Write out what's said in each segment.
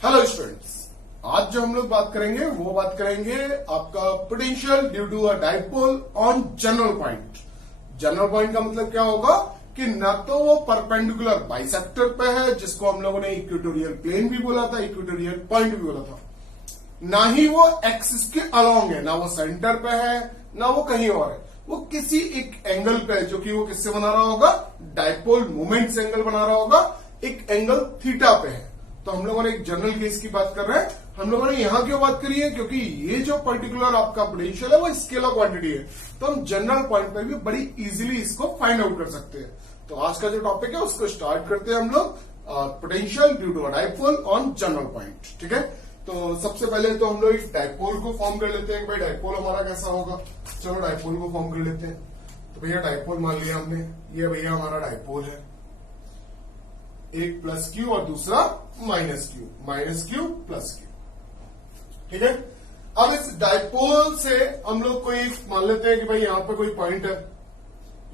Hello students, आज जो हम लोग बात करेंगे वो बात करेंगे आपका potential due to a dipole on general point. General point का मतलब क्या होगा कि न तो वो परपेंडिकुलर बाइसेक्टर पे है, जिसको हम लोगों ने इक्वेटोरियल प्लेन भी बोला था, इक्वेटोरियल पॉइंट भी बोला था, ना ही वो एक्सिस के अलोंग है, ना वो सेंटर पे है, ना वो कहीं और है, वो किसी एक एंगल पे है, जो कि वो किससे बना रहा होगा, डाइपोल मोमेंट से एंगल बना रहा होगा, एक एंगल थीटा पे है। तो हम लोगों ने एक जनरल केस की बात कर रहे हैं। हम लोगों ने यहां क्यों बात करी है, क्योंकि ये जो पर्टिकुलर आपका पोटेंशियल है वो स्केलर क्वांटिटी है, तो हम जनरल पॉइंट पर भी बड़ी इजीली इसको फाइंड आउट कर सकते हैं। तो आज का जो टॉपिक है उसको स्टार्ट करते हैं हम लोग, potential due to a dipole on general point. ठीक है, तो सबसे पहले तो हम लोग एक डाइपोल को फॉर्म कर लेते हैं। भाई डाइपोल हमारा कैसा होगा, चलो डाइपोल को फॉर्म कर लेते हैं। तो भैया डाइपोल मान लिया हमने, ये भैया हमारा डाइपोल है, एक प्लस क्यू और दूसरा माइनस क्यू प्लस क्यू। ठीक है, अब इस डाइपोल से हम लोग कोई मान लेते हैं कि भाई यहां पर कोई पॉइंट है,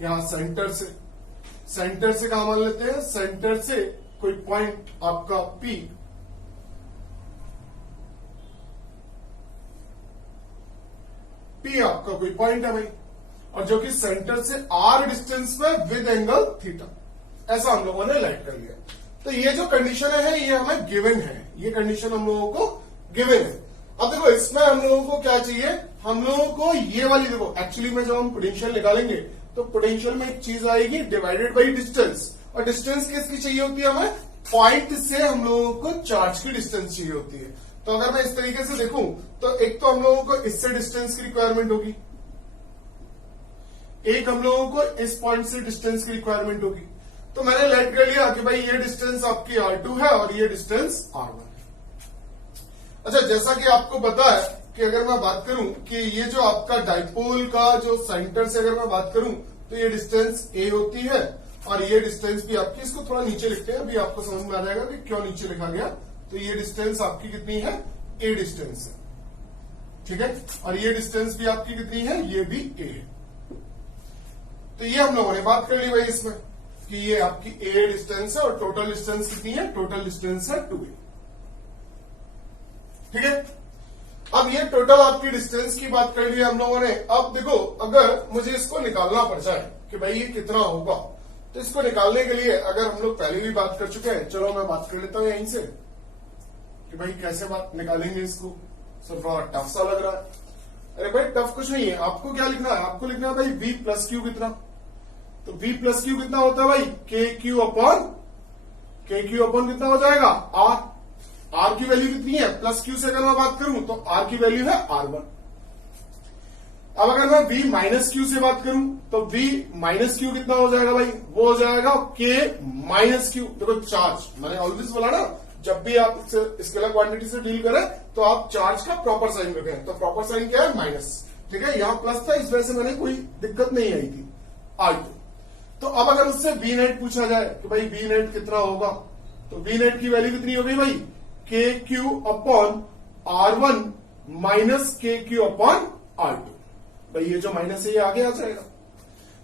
यहां सेंटर से कहा मान लेते हैं, सेंटर से कोई पॉइंट आपका P आपका कोई पॉइंट है भाई, और जो कि सेंटर से R डिस्टेंस पे विद एंगल थीटा, ऐसा हम लोगों ने लाइट कर लिया। तो ये जो कंडीशन है ये हमें गिवन है, ये कंडीशन हम लोगों को गिवन है। अब देखो इसमें हम लोगों को क्या चाहिए, हम लोगों को ये वाली, देखो एक्चुअली में जब हम पोटेंशियल निकालेंगे तो पोटेंशियल में एक चीज आएगी डिवाइडेड बाई डिस्टेंस, और डिस्टेंस किसकी चाहिए होती है हमें, पॉइंट से हम लोगों को चार्ज की डिस्टेंस चाहिए होती है। तो अगर मैं इस तरीके से देखूं तो एक तो हम लोगों को इससे डिस्टेंस की रिक्वायरमेंट होगी, एक हम लोगों को इस पॉइंट से डिस्टेंस की रिक्वायरमेंट होगी। तो मैंने लाइट कर लिया कि भाई ये डिस्टेंस आपकी R2 है और ये डिस्टेंस R1 है। अच्छा, जैसा कि आपको पता है कि अगर मैं बात करूं कि ये जो आपका डाइपोल का जो सेंटर से अगर मैं बात करूं तो ये डिस्टेंस A होती है, और ये डिस्टेंस भी आपकी, इसको थोड़ा नीचे लिखते हैं, अभी आपको समझ में आ जाएगा कि क्यों नीचे लिखा गया। तो ये डिस्टेंस आपकी कितनी है, A डिस्टेंस है। ठीक है, और ये डिस्टेंस भी आपकी कितनी है, ये भी A है। तो ये हम लोगों ने बात कर ली भाई इसमें कि ये आपकी A डिस्टेंस है और टोटल डिस्टेंस कितनी है, टोटल डिस्टेंस है 2A। ठीक है, अब ये टोटल आपकी डिस्टेंस की बात कर ली हम लोगों ने। अब देखो अगर मुझे इसको निकालना पड़ जाए कि भाई ये कितना होगा, तो इसको निकालने के लिए अगर हम लोग पहले भी बात कर चुके हैं, चलो मैं बात कर लेता हूं यहीं से कि भाई कैसे बात निकालेंगे इसको। सब थोड़ा टफ सा लग रहा है। अरे भाई टफ कुछ नहीं है, आपको क्या लिखना है, आपको लिखना है भाई V प्लस क्यू कितना। तो V प्लस क्यू कितना होता है भाई, KQ अपॉन कितना हो जाएगा, R की वैल्यू कितनी है, प्लस क्यू से अगर मैं बात करूं तो R की वैल्यू है R1। अब अगर मैं V माइनस क्यू से बात करूं तो V माइनस क्यू कितना हो जाएगा भाई, वो हो जाएगा K माइनस क्यू। देखो चार्ज, मैंने ऑलवेज बोला ना, जब भी आप स्केलर क्वांटिटी से डील करें तो आप चार्ज का प्रॉपर साइन रखें। तो प्रॉपर साइन क्या है, माइनस। ठीक है, यहां प्लस था, इस वजह से मैंने कोई दिक्कत नहीं आई थी, R2। तो अब अगर उससे V नेट पूछा जाए कि भाई V नेट कितना होगा, तो V नेट की वैल्यू कितनी होगी भाई, KQ upon R1 minus KQ upon R2। भाई ये जो माइनस है ये आगे आ जाएगा।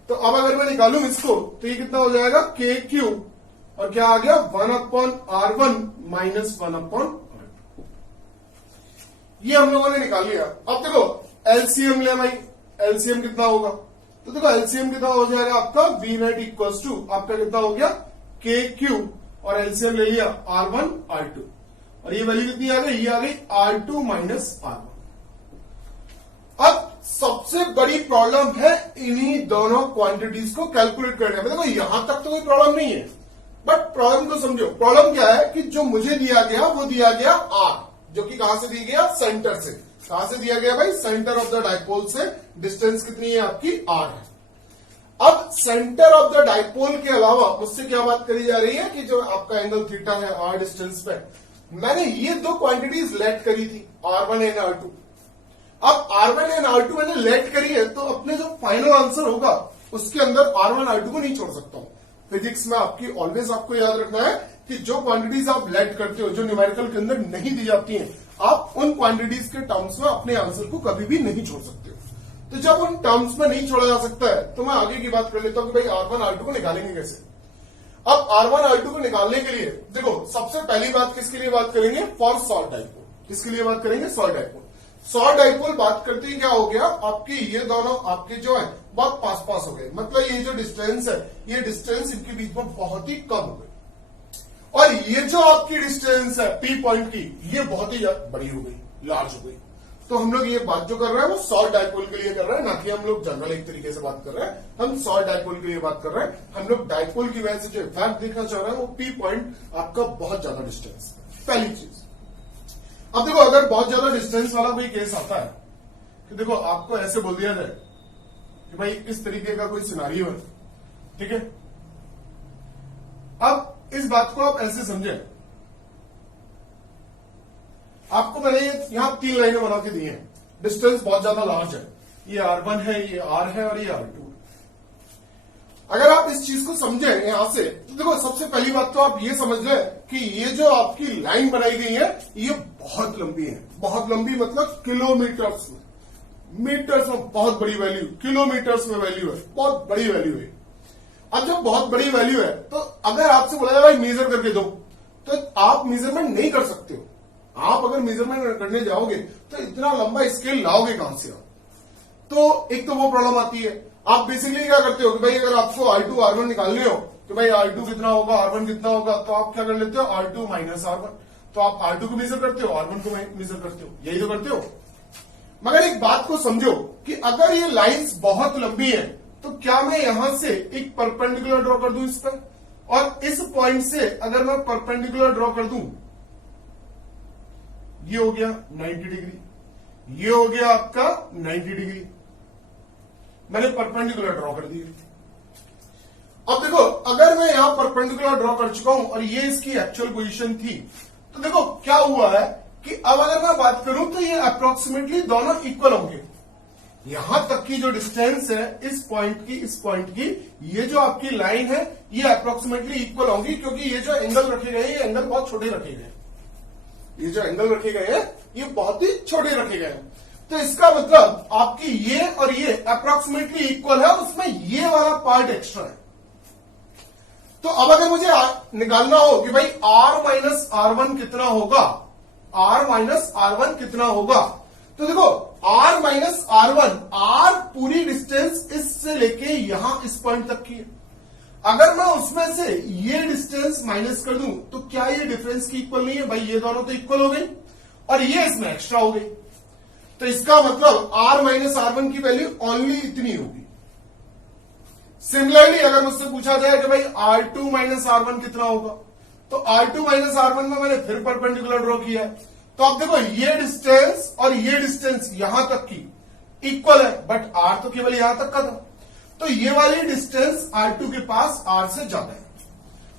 तो अब अगर मैं निकालूं इसको तो ये कितना हो जाएगा, KQ और क्या आ गया, 1 upon R1 minus 1 upon R2। ये हम लोगों ने निकाल लिया। अब देखो एलसीएम ले भाई, एलसीएम कितना होगा, तो देखो एलसीएम कितना हो जाएगा आपका, V नेट इक्वल्स टू आपका कितना हो गया, KQ और एलसीएम ले लिया R1 R2, और ये वैल्यू कितनी आ गई, ये आ गई R2 माइनस R1। अब सबसे बड़ी प्रॉब्लम है इन्हीं दोनों क्वांटिटीज को कैलकुलेट करने में। देखो यहां तक तो कोई प्रॉब्लम नहीं है, बट प्रॉब्लम को समझो। प्रॉब्लम क्या है कि जो मुझे दिया गया वो दिया गया R, जो कि कहां से दिया गया, सेंटर से। कहां से दिया गया भाई, सेंटर ऑफ द डाइपोल से डिस्टेंस कितनी है आपकी, R है। अब सेंटर ऑफ द डाइपोल के अलावा मुझसे क्या बात करी जा रही है कि जो आपका एंगल थीटा है R डिस्टेंस पे, मैंने ये दो क्वांटिटीज लेट करी थी, R1 एंड R2। अब R1 एंड R2 मैंने लेट करी है, तो अपने जो फाइनल आंसर होगा उसके अंदर R1 R2 को नहीं छोड़ सकता हूं। फिजिक्स में आपकी ऑलवेज आपको याद रखना है कि जो क्वांटिटीज आप लेट करते हो, जो न्यूमेरिकल के अंदर नहीं दी जाती हैं, आप उन क्वांटिटीज के टर्म्स में अपने आंसर को कभी भी नहीं छोड़ सकते हो। तो जब उन टर्म्स में नहीं छोड़ा जा सकता है तो मैं आगे की बात कर लेता हूं कि भाई R1 R2 को निकालेंगे कैसे। अब R1 R2 को निकालने के लिए देखो सबसे पहली बात किसके लिए बात करेंगे, फॉर सॉर्ट डाइपोल। किसके लिए बात करेंगे, सॉर्ट डाइपोल। सॉर्ट डाइपोल बात करते ही क्या हो गया, आपकी ये दोनों आपके जो है बहुत पास पास हो गए, मतलब ये जो डिस्टेंस है ये डिस्टेंस इनके बीच में बहुत ही कम हो गई, और ये जो आपकी डिस्टेंस है P पॉइंट की ये बहुत ही बड़ी हो गई, लार्ज हो गई। तो हम लोग ये बात जो कर रहे हैं वो सॉर्ट डाइपोल के लिए कर रहे हैं, ना कि हम लोग जनरल एक तरीके से बात कर रहे हैं, हम सॉर्ट डाइपोल के लिए बात कर रहे हैं। हम लोग डाइपोल की वजह से जो इफेक्ट देखना चाह रहे हैं वो P पॉइंट आपका बहुत ज्यादा डिस्टेंस, पहली चीज। अब देखो अगर बहुत ज्यादा डिस्टेंस वाला कोई केस आता है कि देखो आपको ऐसे बोल दिया जाए कि भाई इस तरीके का कोई सिनारियो है, ठीक है। अब इस बात को आप ऐसे समझे, आपको मैंने यहां 3 लाइनें बना के दी हैं, डिस्टेंस बहुत ज्यादा लार्ज है, ये R1 है, ये R है और ये R2 है। अगर आप इस चीज को समझे यहां से, तो देखो सबसे पहली बात तो आप ये समझ लें कि ये जो आपकी लाइन बनाई गई है ये बहुत लंबी है, बहुत लंबी मतलब किलोमीटर्स में, मीटर्स में बहुत बड़ी वैल्यू, किलोमीटर्स में वैल्यू है, बहुत बड़ी वैल्यू है। अब जब बहुत बड़ी वैल्यू है तो अगर आपसे बोला जाए भाई मेजर करके दो, तो आप मेजरमेंट नहीं कर सकते हो। आप अगर मेजरमेंट करने जाओगे तो इतना लंबा स्केल लाओगे कहां से आप, तो एक तो वो प्रॉब्लम आती है। आप बेसिकली क्या करते हो कि भाई अगर आपको R2 R1 निकालने हो तो भाई R2 कितना होगा, R1 कितना होगा, तो आप क्या कर लेते हो R2 माइनस R1, तो आप R2 को मेजर करते हो, R1 को मेजर करते हो, यही तो करते हो। मगर एक बात को समझो कि अगर ये लाइंस बहुत लंबी है तो क्या मैं यहां से एक परपेंडिकुलर ड्रॉ कर दूं इस पर, और इस पॉइंट से अगर मैं परपेंडिकुलर ड्रॉ कर दूं, ये हो गया 90 डिग्री, ये हो गया आपका 90 डिग्री, मैंने परपेंडिकुलर ड्रॉ कर दिया। अब देखो अगर मैं यहां परपेंडिकुलर ड्रॉ कर चुका हूं और ये इसकी एक्चुअल पोजीशन थी, तो देखो क्या हुआ है कि अब अगर मैं बात करूं तो ये अप्रोक्सीमेटली दोनों इक्वल होंगे। यहां तक की जो डिस्टेंस है इस पॉइंट की ये जो आपकी लाइन है ये अप्रोक्सीमेटली इक्वल होंगी, क्योंकि ये जो एंगल रखे गए ये एंगल बहुत छोटे रखे गए, ये जो एंगल रखे गए हैं ये बहुत ही छोटे रखे गए हैं। तो इसका मतलब आपकी ये और ये अप्रोक्सीमेटली इक्वल है, उसमें ये वाला पार्ट एक्स्ट्रा है। तो अब अगर मुझे निकालना हो कि भाई R माइनस R1 कितना होगा, R माइनस R1 कितना होगा, तो देखो R माइनस R1, R पूरी डिस्टेंस इससे लेके यहां इस पॉइंट तक की है। अगर मैं उसमें से ये डिस्टेंस माइनस कर दूं तो क्या ये डिफरेंस की इक्वल नहीं है, भाई ये दोनों तो इक्वल हो गई और ये इसमें एक्स्ट्रा हो गई। तो इसका मतलब R माइनस R1 की वैल्यू ओनली इतनी होगी। सिमिलरली अगर मुझसे पूछा जाए कि भाई R2 माइनस R1 कितना होगा, तो R2 माइनस R1 में मैंने फिर परपेंडिकुलर ड्रॉ किया है, तो आप देखो ये डिस्टेंस और ये डिस्टेंस यहां तक की इक्वल है, बट R तो केवल यहां तक का था, तो ये वाली डिस्टेंस R2 के पास R से ज्यादा है।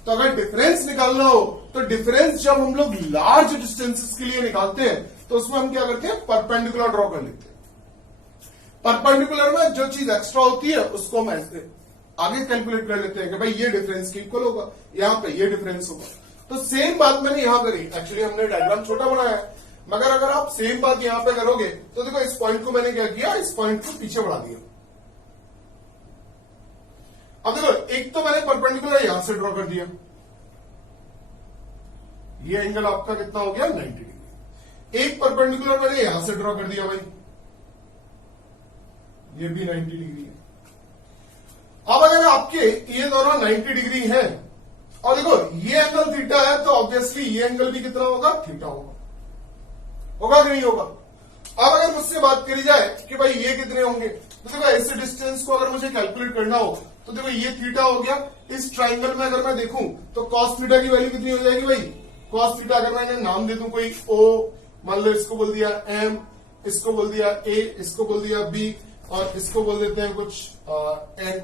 तो अगर डिफरेंस निकालना हो तो डिफरेंस जब हम लोग लार्ज डिस्टेंसेस के लिए निकालते हैं तो उसमें हम क्या करते हैं, परपेंडिकुलर ड्रॉ कर लेते हैं। परपेंडिकुलर में जो चीज एक्स्ट्रा होती है उसको हम ऐसे आगे कैलकुलेट कर लेते हैं कि भाई ये डिफरेंस के इक्वल होगा, यहां पे ये डिफरेंस होगा। तो सेम बात मैंने यहां करी, एक्चुअली हमने डायग्राम छोटा बनाया है, मगर अगर आप सेम बात यहां पे करोगे तो देखो इस पॉइंट को मैंने क्या किया, इस पॉइंट को पीछे बढ़ा दिया। अब देखो एक तो मैंने परपेंडिकुलर यहां से ड्रॉ कर दिया, ये एंगल आपका कितना हो गया 90 डिग्री। एक परपेंडिकुलर मैंने यहां से ड्रॉ कर दिया भाई, ये भी 90 डिग्री है। अब अगर आपके ये दोनों 90 डिग्री हैं और देखो ये एंगल थीटा है तो ऑब्वियसली ये एंगल भी कितना होगा, थीटा होगा कि नहीं होगा। अब अगर मुझसे बात करी जाए कि भाई ये कितने होंगे, तो देखो ऐसे डिस्टेंस को अगर मुझे कैलकुलेट करना हो तो देखो ये थीटा हो गया। इस ट्राइंगल में अगर मैं देखूं तो कॉस थीटा की वैल्यू कितनी हो जाएगी भाई, कॉस थीटा अगर मैंने नाम दे दूं कोई O, मान लो इसको बोल दिया M, इसको बोल दिया A, इसको बोल दिया B और इसको बोल देते हैं कुछ N।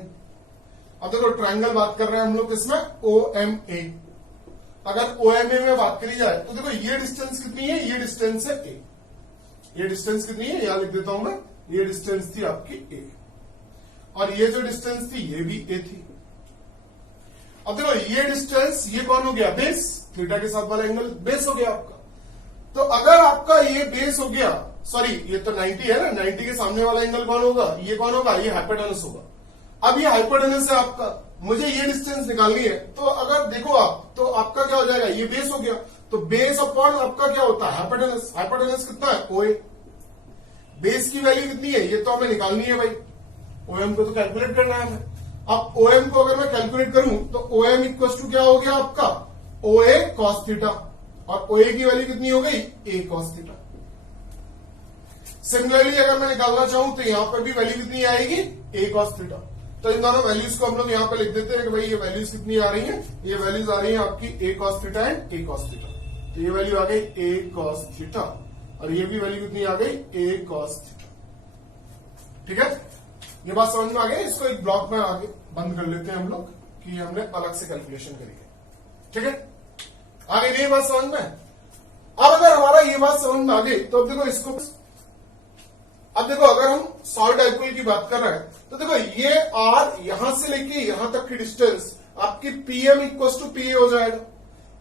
अब देखो ट्राइंगल बात कर रहे हैं हम लोग इसमें OMA। अगर OMA में बात करी जाए तो देखो ये डिस्टेंस कितनी है, ये डिस्टेंस है A, ये डिस्टेंस कितनी है यहां लिख देता हूं मैं, ये डिस्टेंस थी आपकी A और ये जो डिस्टेंस थी ये भी A थी। अब देखो ये डिस्टेंस, ये कौन हो गया, बेस, थीटा के साथ वाला एंगल बेस हो गया आपका। तो अगर आपका ये बेस हो गया, सॉरी ये तो 90 है ना, 90 के सामने वाला एंगल कौन होगा, ये कौन होगा, ये हाइपोटेनस होगा। अब ये हाइपोटेनस है आपका, मुझे ये डिस्टेंस निकालनी है, तो अगर देखो आप तो आपका क्या हो जाएगा, ये बेस हो गया, तो बेस अपॉन आपका क्या होता है हाइपोटेनस। हाइपोटेनस कितना है ओए, बेस की वैल्यू कितनी है ये तो हमें निकालनी है भाई, ओएम को तो कैलकुलेट करना है हमें। अब ओएम को अगर मैं कैलकुलेट करूं तो ओएम इक्वल टू क्या हो गया आपका ओए कॉस थीटा, और ओए की वैल्यू कितनी हो गई ए कॉस थीटा। सिमिलरली अगर मैं निकालना चाहूं तो यहां पर भी वैल्यू कितनी आएगी ए कॉस थीटा। तो इन दोनों वैल्यूज को हम लोग यहां पर लिख देते हैं कि भाई ये वैल्यूज कितनी आ रही हैं, ये वैल्यूज आ रही हैं आपकी a cos theta and a cos theta. तो ये वैल्यू आ गई ए कॉस थीटा और ये भी वैल्यू कितनी आ गई ए कॉस थीटा। ठीक है, ये बात समझ में आ गई। इसको एक ब्लॉक में आगे बंद कर लेते हैं हम लोग कि हमने अलग से कैलकुलेशन करी है। ठीक है, आ गई ये बात समझ में। अब अगर हमारा ये बात समझ में आ गई तो अब देखो इसको, अब देखो अगर हम सॉलिड डाइपोल की बात कर रहे हैं तो देखो ये आर यहां से लेके यहां तक की डिस्टेंस आपकी पीएम इक्वल टू पीए हो जाएगा,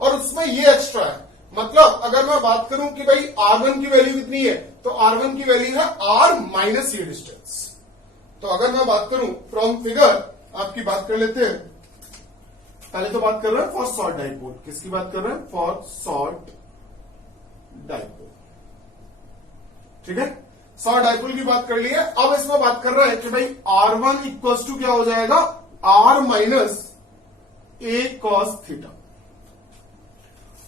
और उसमें ये एक्स्ट्रा है। मतलब अगर मैं बात करूं कि भाई R1 की वैल्यू कितनी है, तो R1 की वैल्यू है R माइनस ये डिस्टेंस। तो अगर मैं बात करूं फ्रॉम फिगर, आपकी बात कर लेते हैं, पहले तो बात कर रहे हैं फॉर सॉलिड डाइपोल। किसकी बात कर रहे हैं, फॉर सॉलिड डाइपोल। ठीक है, सॉलिड डाइपोल की बात कर ली है। अब इसमें बात कर रहे हैं कि भाई R1 इक्वल्स टू क्या हो जाएगा R minus a cos theta,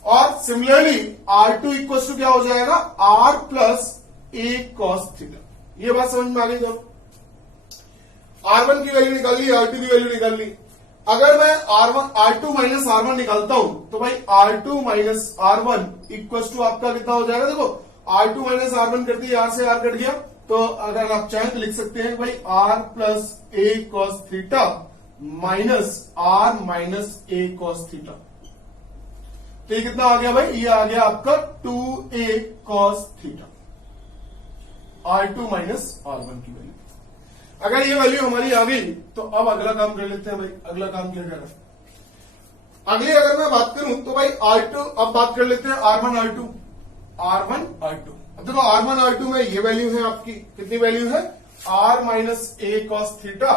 और सिमिलरली R2 इक्वल्स टू क्या हो जाएगा R plus a cos theta. ये बात समझ में आ गई। जब R1 की वैल्यू निकाल ली, R2 की वैल्यू निकाल ली, अगर मैं R2 माइनस R1 निकालता हूं तो भाई R2 minus R1 equals to आपका कितना हो जाएगा, देखो R2 माइनस R1 करती है, R से R कट गया, तो अगर आप चाहें तो लिख सकते हैं भाई R plus a cos theta minus R minus a cos theta. तो ये कितना आ गया भाई, ये आ गया आपका 2a cos theta, R2 minus R1 की वैल्यू। अगर ये वैल्यू हमारी आ गई तो अब अगला काम कर लेते हैं भाई। अगला काम क्या कर रहे हैं, अगली अगर मैं बात करूं तो भाई R2, अब बात कर लेते हैं R1 R2। अब देखो R1 R2 में ये वैल्यू है आपकी, कितनी वैल्यू है R minus a cos theta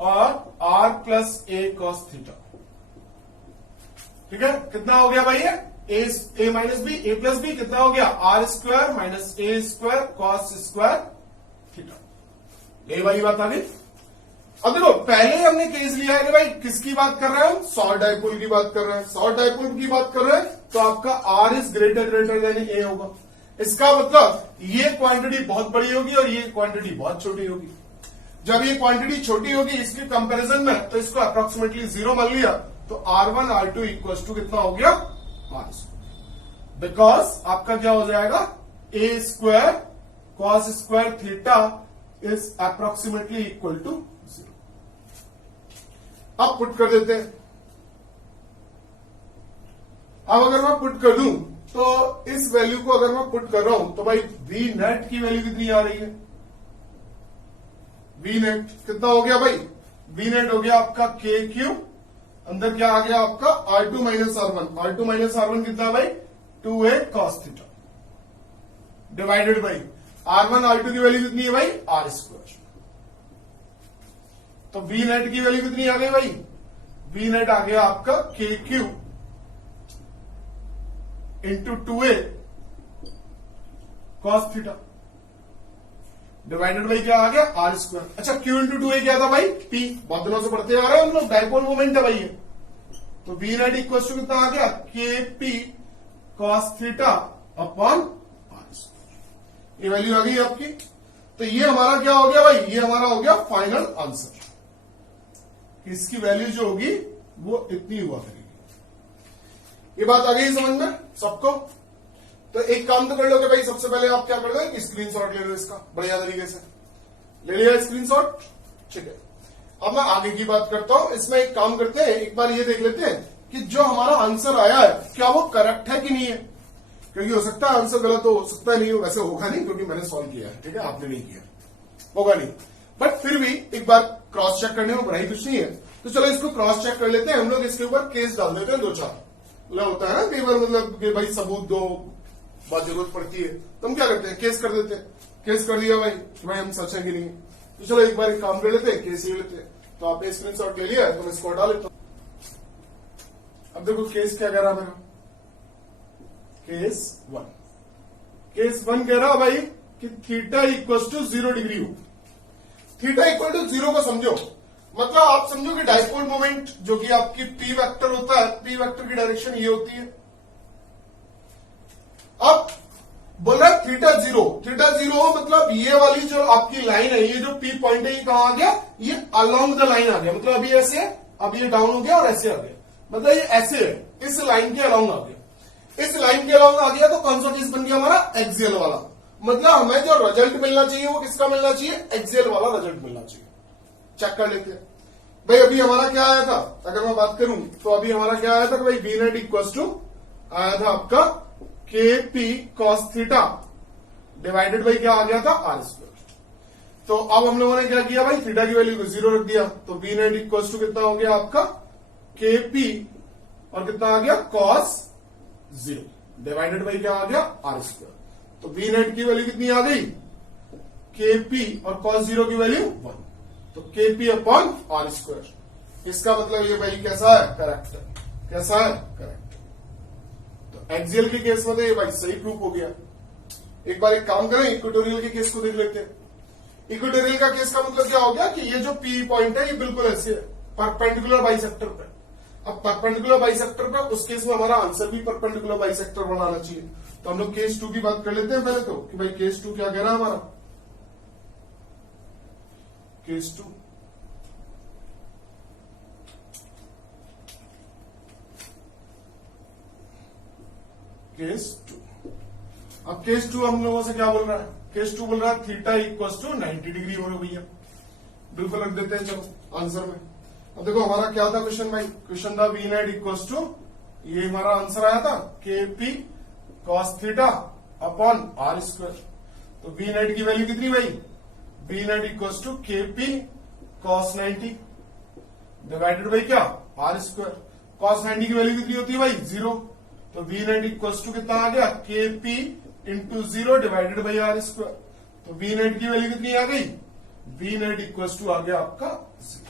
और R plus a cos theta. ठीक है, कितना हो गया भाई ये ए माइनस बी, ए प्लस बी कितना हो गया R स्क्वायर माइनस ए स्क्वायर कॉस स्क्वायर थीटा। यही वाली बात आ गई। अब देखो पहले हमने केस लिया है कि भाई किसकी बात कर रहे हैं हम, सॉलिड डाइपोल की बात कर रहे हैं। सॉलिड डाइपोल की बात कर रहे हैं तो आपका R इज ग्रेटर देन ए होगा। इसका मतलब ये क्वांटिटी बहुत बड़ी होगी और ये क्वांटिटी बहुत छोटी होगी। जब ये क्वांटिटी छोटी होगी इसके कंपैरिजन में, तो इसको अप्रोक्सीमेटली 0 मान लिया, तो R1 R2 इक्वल टू कितना हो गया R स्क्वायर, बिकॉज आपका क्या हो जाएगा a square cos square theta is approximately equal to 0। अब पुट कर देते हैं। अब अगर मैं पुट कर दूं तो इस वैल्यू को अगर मैं पुट कर रहा हूं तो भाई वी नेट की वैल्यू कितनी आ रही है, वी नेट कितना हो गया भाई, वी नेट हो गया आपका के क्यूब, अंदर क्या आ गया आपका R2 minus R1। R2 minus R1 कितना भाई 2a cos theta divided by R1 R2 की वैल्यू कितनी है भाई R स्क्वायर। तो वी नेट की वैल्यू कितनी आ गई भाई, वी नेट आ गया आपका के cube into 2a cos theta divided by क्या आ गया R स्क्वायर। अच्छा Q इंटू 2a क्या था भाई P, बहुत दिनों से पढ़ते आ रहे हैं हम लोग, डाइपोल मोमेंट है भाई ये। तो वी नेट इक्वल टू कितना आ गया K P cos theta upon R square. ये वैल्यू आ गई आपकी। तो ये हमारा क्या हो गया भाई, ये हमारा हो गया फाइनल आंसर। इसकी वैल्यू जो होगी वो इतनी हुआ करेगी। ये बात आ गई समझ में सबको। तो एक काम तो कर लो कि भाई सबसे पहले आप क्या कर दो, स्क्रीनशॉट ले लो इसका बढ़िया तरीके से। ले लिया स्क्रीनशॉट, ठीक है। अब मैं आगे की बात करता हूं। इसमें एक काम करते हैं, एक बार ये देख लेते हैं कि जो हमारा आंसर आया है क्या वो करेक्ट है कि नहीं है, क्योंकि हो सकता है आंसर गलत हो सकता है नहीं हो, वैसे होगा नहीं क्योंकि मैंने सॉल्व किया है, ठीक है, आपने नहीं किया, होगा नहीं, बट फिर भी एक बार क्रॉस चेक करने में बढ़ाई कुछ नहीं है। तो चलो इसको क्रॉस चेक कर लेते हैं हम लोग। इसके ऊपर केस डाल देते हैं 2-4। मतलब होता है ना कई बार, मतलब कि भाई सबूत दो, बहुत जरूरत पड़ती है तो हम क्या करते हैं केस कर देते हैं। केस कर दिया भाई कि भाई हम सच है कि नहीं। तो चलो एक बार एक काम कर लेते हैं, केस ले लेते हैं। तो तो आपने स्क्रीनशॉट ले लिया है, तो मैं इसको हटा लेता हूं। अब देखो केस क्या कह रहा मेरा, केस 1 कह रहा भाई कि थीटा इक्वल टू 0 डिग्री हो। थीटा इक्वल टू 0 को समझो, मतलब आप समझो कि डाइपोल मोमेंट जो कि आपकी पी वेक्टर होता है, पी वेक्टर की डायरेक्शन ये होती है। अब बोल रहा है थीटा जीरो मतलब ये वाली जो आपकी लाइन है, ये जो पी पॉइंट है, ये कहां आ गया, ये अलोंग द लाइन आ गया। मतलब अभी ऐसे है, अब ये डाउन हो गया और ऐसे आ गया, मतलब ये ऐसे है, इस लाइन के अलोंग आ गया। इस लाइन के अलोंग आ गया तो कौन सा चीज बन गया हमारा, एक्सियल वाला। मतलब हमें जो रिजल्ट मिलना चाहिए वो किसका मिलना चाहिए, एक्सियल वाला रिजल्ट मिलना चाहिए। चेक कर लेते हैं भाई। अभी हमारा क्या आया था, अगर मैं बात करूं तो अभी हमारा क्या आया था कि भाई बी नेट इक्वल टू आया था आपका के P cos theta divided by क्या आ गया था, आर स्क्वायर। तो अब हम लोगों ने क्या किया भाई, थीटा की वैल्यू को 0 रख दिया, तो बी नेट इक्वल टू कितना हो गया आपका के पी और कितना आ गया कॉस 0 डिवाइडेड बाई क्या आ गया, आर स्क्वायर। तो बी नेट की वैल्यू कितनी आ गई, के पी और कॉस 0 की वैल्यू 1, तो के पी अपॉन आर स्क्वायर। इसका मतलब ये भाई कैसा है, करेक्ट है। कैसा है, करेक्ट। तो एक्सियल के केस में तो ये भाई सही प्रूफ हो गया। एक बार एक काम करें, इक्वेटोरियल के केस को देख लेते हैं। इक्वेटोरियल का केस का मतलब क्या हो गया कि ये जो पी पॉइंट है ये बिल्कुल ऐसे है, परपेंडिकुलर बाइसेक्टर पे। अब परपेंडिकुलर बाइसेक्टर पे उस केस में हमारा आंसर भी परपेंडिकुलर बाइसेक्टर बनाना चाहिए। तो हम लोग केस 2 की बात कर लेते हैं पहले तो, कि भाई केस 2 क्या कह रहा है हमारा, केस 2 अब केस 2 हम लोगों से क्या बोल रहा है, केस 2 बोल रहा है थीटा इक्वल टू 90 डिग्री हो रहा भैया। बिल्कुल रख देते हैं चलो आंसर में। अब देखो हमारा क्या था क्वेश्चन भाई, क्वेश्चन था वी नेट इक्वल टू, ये हमारा आंसर आया था K P cos theta upon R square. तो वी नेट की वैल्यू कितनी भाई, V net equal to K P cos 90 divided by क्या, आर स्क्वायर। कॉस 90 की वैल्यू कितनी होती है भाई, 0। तो वी नेट इक्वल टू कितना आ गया, K P into 0 divided by R square. तो वी नेट की वैल्यू कितनी आ गई, वी नेट इक्वल टू आ गया आपका 0।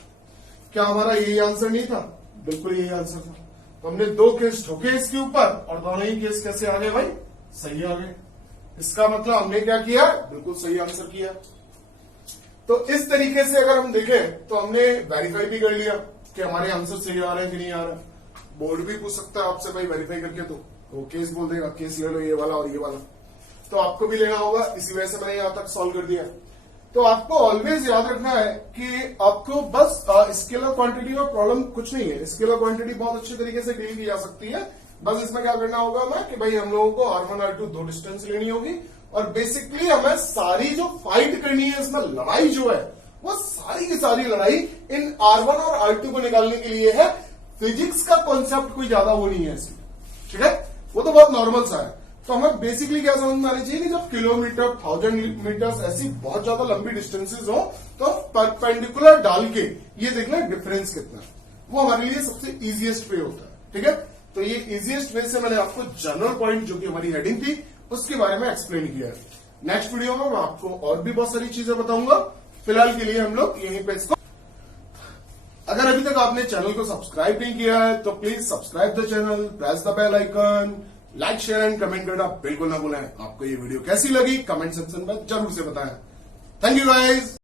क्या हमारा यही आंसर नहीं था, बिल्कुल यही आंसर था। तो हमने 2 केस ठोके इसके ऊपर और दोनों ही केस कैसे आ गए भाई, सही आ गए। इसका मतलब हमने क्या किया, बिल्कुल सही आंसर किया। तो इस तरीके से अगर हम देखें तो हमने वेरीफाई भी कर लिया कि हमारे आंसर सही आ रहे हैं कि नहीं आ रहा। बोर्ड भी पूछ सकता है आपसे भाई वेरीफाई करके, तो वो केस बोल देगा केस ले लो ये वाला और ये वाला, तो आपको भी लेना होगा। इसी वजह से मैंने यहां तक सॉल्व कर दिया। तो आपको ऑलवेज याद रखना है कि आपको बस स्केलर क्वांटिटी में प्रॉब्लम कुछ नहीं है। स्केलर क्वांटिटी बहुत अच्छे तरीके से डील की जा सकती है। बस इसमें क्या करना होगा हमें कि भाई हम लोगों को R1 R2 2 डिस्टेंस लेनी होगी और बेसिकली हमें सारी जो फाइट करनी है, इसमें लड़ाई जो है वो सारी की सारी लड़ाई इन R1 और R2 को निकालने के लिए है। फिजिक्स का कॉन्सेप्ट कोई ज्यादा वो नहीं है इसमें, ठीक है, वो तो बहुत नॉर्मल सा है। तो हमें बेसिकली क्या समझ में आनी चाहिए कि जब किलोमीटर 1000 मीटर्स ऐसी बहुत ज्यादा लंबी डिस्टेंसेस हो तो परपेंडिकुलर डाल के ये देखना डिफरेंस कितना है, वो हमारे लिए सबसे इजीएस्ट वे होता है। ठीक है, तो ये इजीएस्ट वे से मैंने आपको जनरल पॉइंट जो कि हमारी हेडिंग थी उसके बारे में एक्सप्लेन किया है। नेक्स्ट वीडियो में मैं आपको और भी बहुत सारी चीजें बताऊंगा। फिलहाल के लिए हम लोग यहीं पे इसको, अगर अभी तक आपने चैनल को सब्सक्राइब नहीं किया है तो please subscribe the channel, press the bell icon, like share and comment करना बिल्कुल ना भूलें। आपको ये वीडियो कैसी लगी कमेंट सेक्शन में जरूर से बताएं। Thank you guys.